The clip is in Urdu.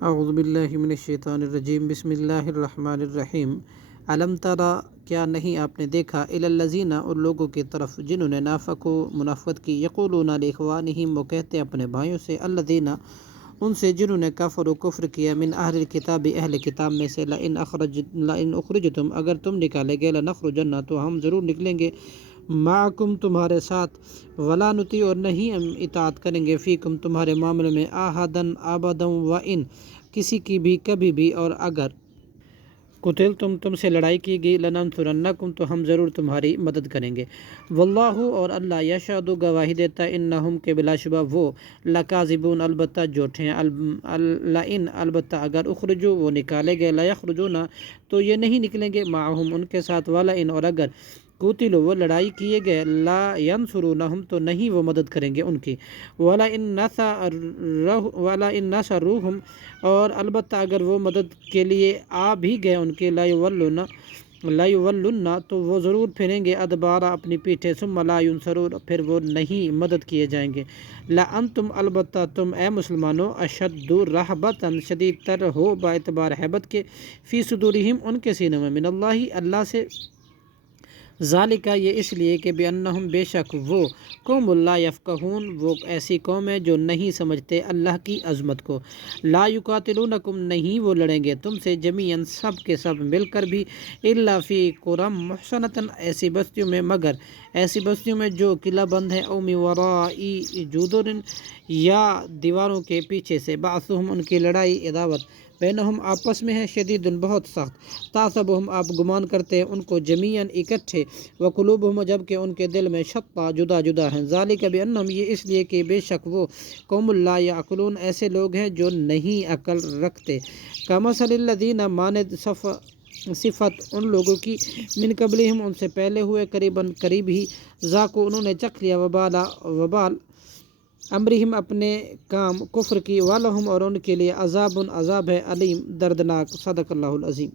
اعوذ باللہ من الشیطان الرجیم بسم اللہ الرحمن الرحیم علم ترى کیا نہیں آپ نے دیکھا الی الذین ان لوگوں کی طرف جنہوں نے نافقوا منافقت کی یقولون لاخوانہم وہ کہتے اپنے بھائیوں سے الذین ان سے جنہوں نے کفر کیا من اہل الکتاب اہل کتاب میں سے لئن اخرجتم اگر تم نکالے گئے لنخرجن تو ہم ضرور نکلیں گے معکم تمہارے ساتھ ولا نطیع اور نہیں ہم اطاعت کریں گے فیکم تمہارے معاملے میں احدن ابدا و ان کسی کی بھی کبھی بھی اور اگر قتل تم سے لڑائی کی گئی لننصرنکم تو ہم ضرور تمہاری مدد کریں گے واللہ اور اللہ یشہد گواہی دیتا انہم کے بلا شبہ وہ لکاذبون البتہ جھوٹے ہیں لئن البتہ اگر اخرجو وہ نکالے گئے لیخرجون تو یہ نہیں نکلیں گے معہم ان کے ساتھ ولئن اور اگر قتلوا وہ لڑائی کیے گئے لا ینصرونہم تو نہیں وہ مدد کریں گے ان کی ولئن نصروہم اور البتہ اگر وہ مدد کے لیے آ بھی گئے ان کے لیولن تو وہ ضرور پھریں گے ادبارا اپنی پیٹھے ثم لا ینصرون پھر وہ نہیں مدد کیے جائیں گے لانتم البتہ تم اے مسلمانوں اشد رہبتا شدید تر ہو با اعتبار ہیبت کے فی صدورہم ان کے سینوں میں من اللہ سے ذالک یہ اس لیے کہ بأنہم بے شک وہ قوم لا یفقہون وہ ایسی قوم ہے جو نہیں سمجھتے اللہ کی عظمت کو لا یقاتلونکم نہیں وہ لڑیں گے تم سے جمیعاً سب کے سب مل کر بھی الا فی قرى محصنۃ ایسی بستیوں میں مگر ایسی بستیوں میں جو قلعہ بند ہے او من وراء جدر یا دیواروں کے پیچھے سے بعثہم ان کی لڑائی عداوت بینہم آپس میں ہے شدید بہت سخت تعصبہم آپ گمان کرتے ہیں ان کو جمیعاً اکٹھے وقلوبہم جبکہ ان کے دل میں شتیٰ جدا جدا ہیں ذالک بأنہم یہ اس لیے کہ بے شک وہ قوم لا یعقلون ایسے لوگ ہیں جو نہیں عقل رکھتے کمثل الذین مانند صفت ان لوگوں کی من قبلہم ان سے پہلے ہوئے قریب ہی ذاقوا انہوں نے چکھ لیا وبال امرہم اپنے کام کفر کی ولہم اور ان کے لیے عذاب ہے علیم دردناک صدق اللہ العظیم